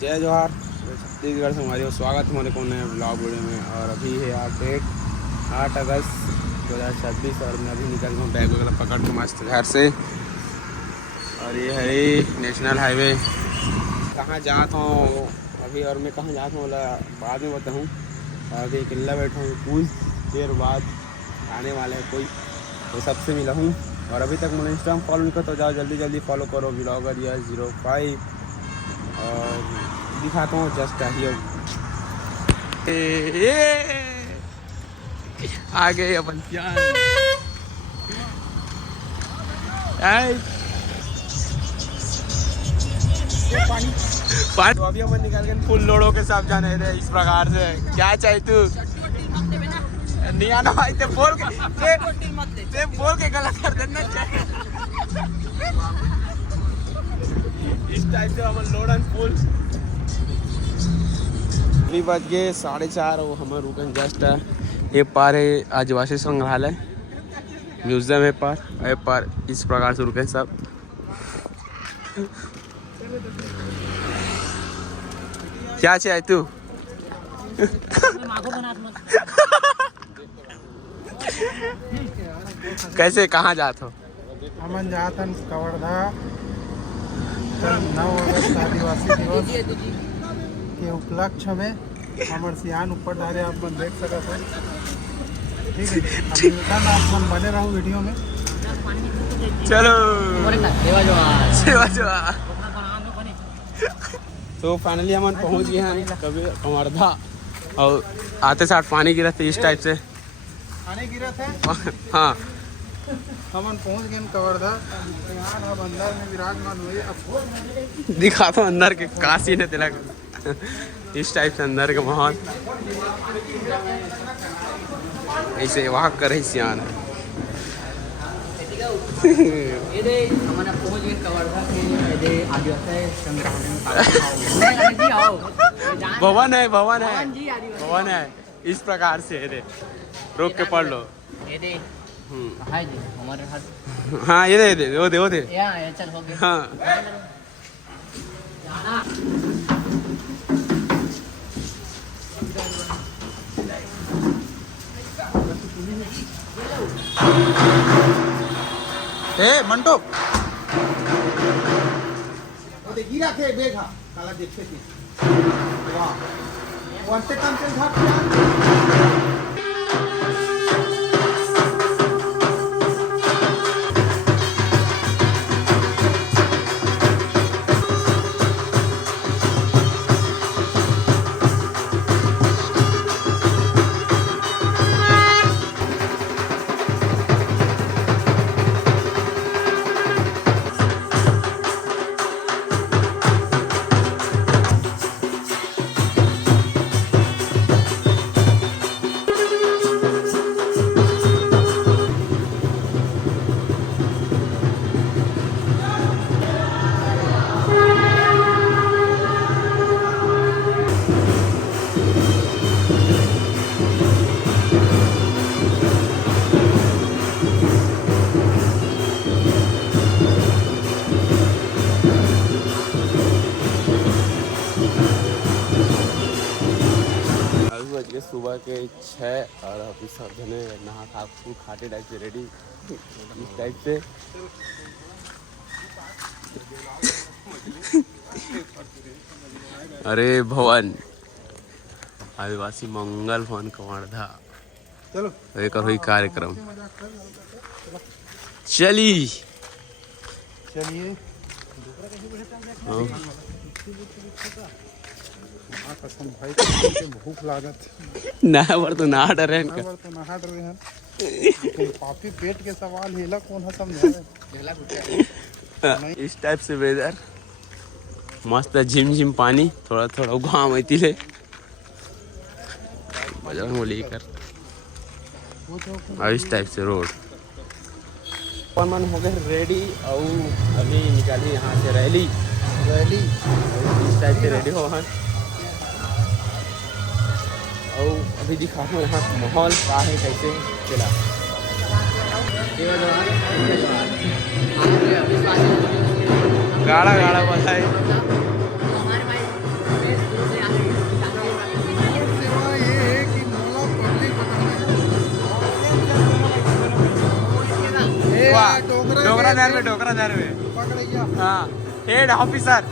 जय जवाहर छत्तीसगढ़ से हमारे स्वागत हमारे को नए ब्लॉग वीडियो में। और अभी है आज डेट 8 अगस्त 2026 और मैं अभी निकल रहा हूँ बैग वगैरह पकड़ के मस्त घर से। और ये है नेशनल हाईवे। कहाँ जाता हूँ अभी और मैं कहाँ जाता हूँ बाद में बताऊँ। अभी अकेला बैठा हूँ, कुछ देर बाद आने वाला है कोई, तो सबसे मिला हूँ। और अभी तक मैंने इंस्टाग्राम फॉलो नहीं किया तो जाओ जल्दी जल्दी फॉलो करो, ब्लॉगर या 05। और दिखाता हूँ जस्ट हियर आ गए अपन पानी। तो अभी अपन निकाल के फुल लोड़ों के साथ जाने रहे इस प्रकार से। क्या चाहिए तू? नहीं आना भाई, ते बोल के गलत कर देना चाहिए। इस टाइप से हम लोडन फुल। अभी बज गए 4:30 और हमें रुकन जस्ट ये पार है आदिवासी संग्रहालय म्यूजियम है पार। ये पार इस प्रकार से रुके सब। क्या चाहिए तू? कैसे कहाँ जाते हो? हमन जात हन कवर्धा 9 अगस्त आदिवासी दिवस के उपलक्ष्य में हमर सियान ऊपर डाले आप मन देख सकत हो। ठीक है, आप मन बने रहो वीडियो में। चलो सेवा तो फाइनली हम पहुंच गए हैं कवर्धा। और आते साथ पानी गिरा थे इस टाइप से। पानी गिरा था। हाँ हमन पहुंच गए कवर्धा। यहाँ अब अंदर में विराजमान हुए। अब दिखा तो अंदर के काशी ने तिलक इस टाइप से अंदर का माहौल ऐसे वहाँ करे सियान है। भवन है इस प्रकार से है। रोक के पढ़ लो। हाँ ये दे वो दे हाँ मंटो गिरा थे बेघा काला देखे थे। वाह वंते काम चल था। सुबह के 6 और अभी सब जने नहा खाटे टाइप से रेडी इस टाइप से। अरे भवन आदिवासी मंगल भवन कवर्धा। चलो एक और हुई कार्यक्रम। चलिए कसम भाई भूख लागत ना बर तो ना डरे तो नहा डरे हैं। पापी पेट के सवाल हेला कौन है समझे। इस टाइप से वेदर मस्त झिम पानी थोड़ा थोड़ा घाम आती है बजरंग बली कर। और इस टाइप से रोड मन हो गए रेडी। और अभी निकाली यहाँ से रैली इस टाइप से रेडी हो। और अभी दिखाता हूँ यहाँ का माहौल क्या है कैसे चला। गाड़ा बताए डोकरा नहर में पकड़िया हाँ हेड ऑफिसर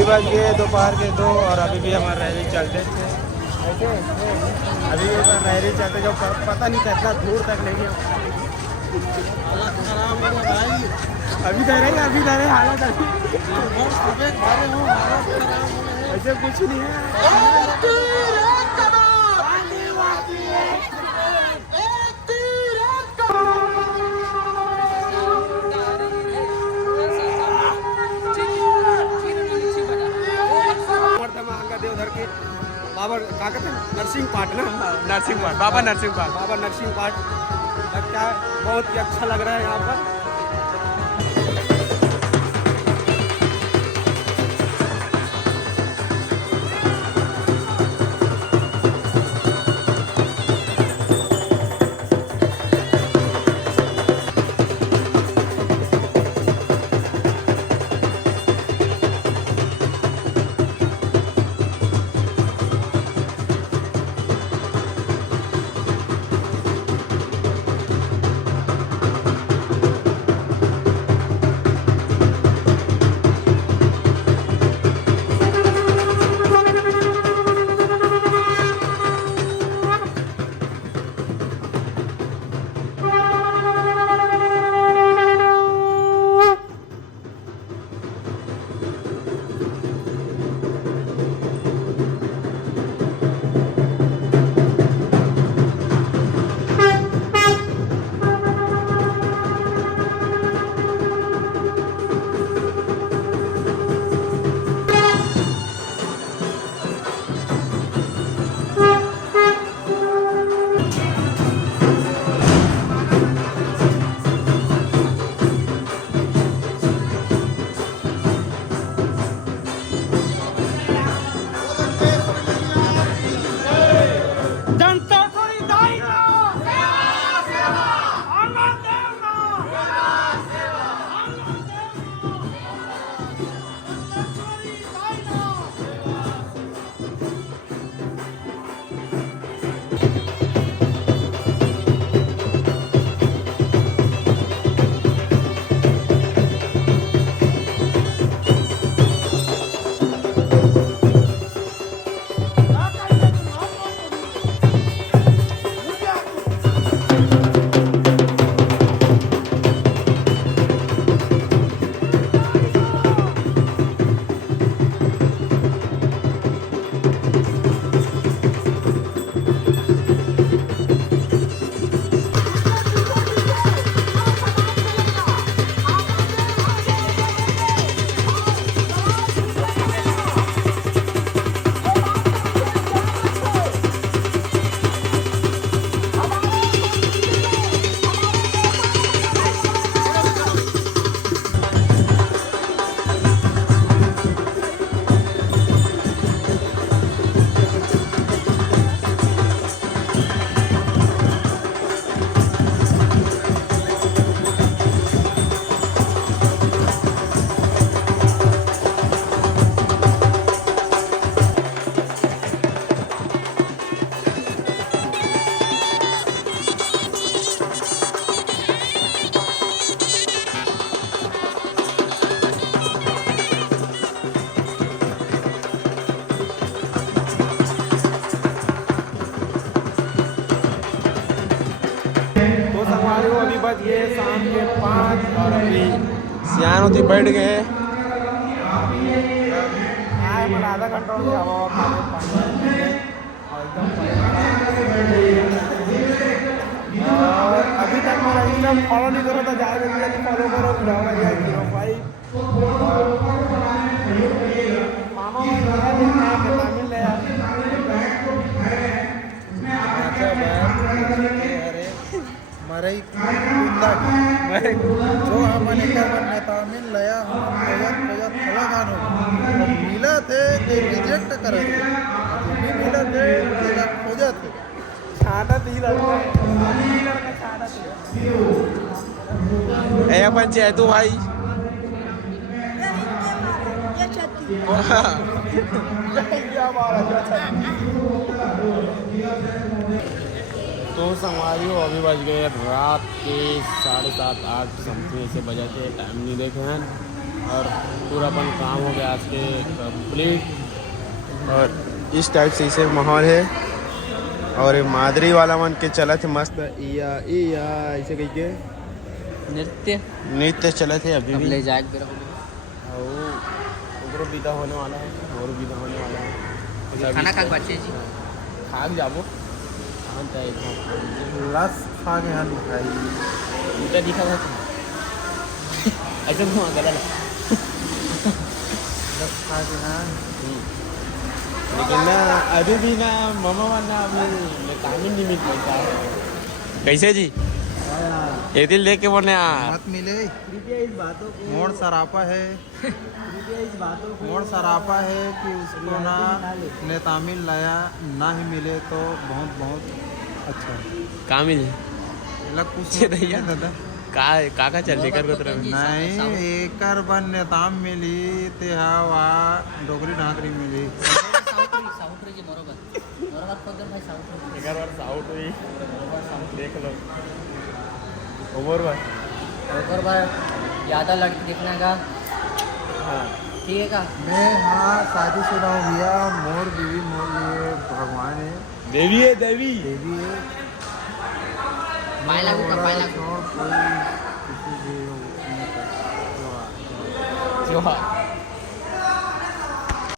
अभी बज गए दोपहर के 2 और अभी भी हमारे रैली चलते थे ऐसे अभी रैली चलते जो पता नहीं कितना दूर तक नहीं है अभी दे रहे हालत ऐसे कुछ नहीं है देवधर के बाबा क्या कहते हैं नरसिंह पाठ ना नरसिंह पाठ बाबा नरसिंह पाठ लगता है बहुत ही अच्छा लग रहा है यहाँ पर बज गए शाम के 5 और अभी सियान होती बैठ गए आधा घंटा हो गया और अभी तक मेरा इंस्टाग्राम फॉलो नहीं करो तो जाएगा फॉलो करो भाई मामा तमिल मरई जो हमने तमिल लया हम फलागानो मिला थे ते रिजेक्ट करे मिला थे तेरा खोजा थे छाटा थी ए पंचायत भाई तो संगवारी अभी बज गए रात के 7:30 8 समथिंग ऐसे बजे थे टाइम नहीं देखे हैं और पूरा अपन काम हो गया आज के कंप्लीट। और इस टाइप से इसे माहौल है। और ये मादरी वाला मन के चला थे मस्त इया इया ऐसे कह के नृत्य चला थे अभी भी। ले जाए और उधर विदा होने वाला है और विदा होने वाला है। खाना खा के बच्चे जी खाग जाबो लस खा के हन भाई उल्टा दिखा हुआ ऐसे घुमा गला लस खा के हन। लेकिन ना अभी भी ना मामा वाला अभी काम ही नहीं मिल पाता है। कैसे जी ये दिल देख के बोलने मत मिले मोड़ सरापा है मोड़ सरापा है कि उसको ना ने तामिल लाया ना ही मिले तो बहुत बहुत अच्छा है। काम ही लग कुछ भैया दादा का चल लेकर को तरह नहीं एकर बन ने ताम मिली ते हवा डोगरी ढाकरी मिली साउथ जी बरोबर पद्धत भाई साउथ साउथ हुई देख लो उमर भाई और बार ज़्यादा लड़की देखने का हाँ ठीक है का मैं हाँ शादीशुदा हूँ भैया मोर बीवी मोर लिए भगवान है देवी है देवी देवी है पाए लागू का पाए लागू और कोई किसी भी जोहार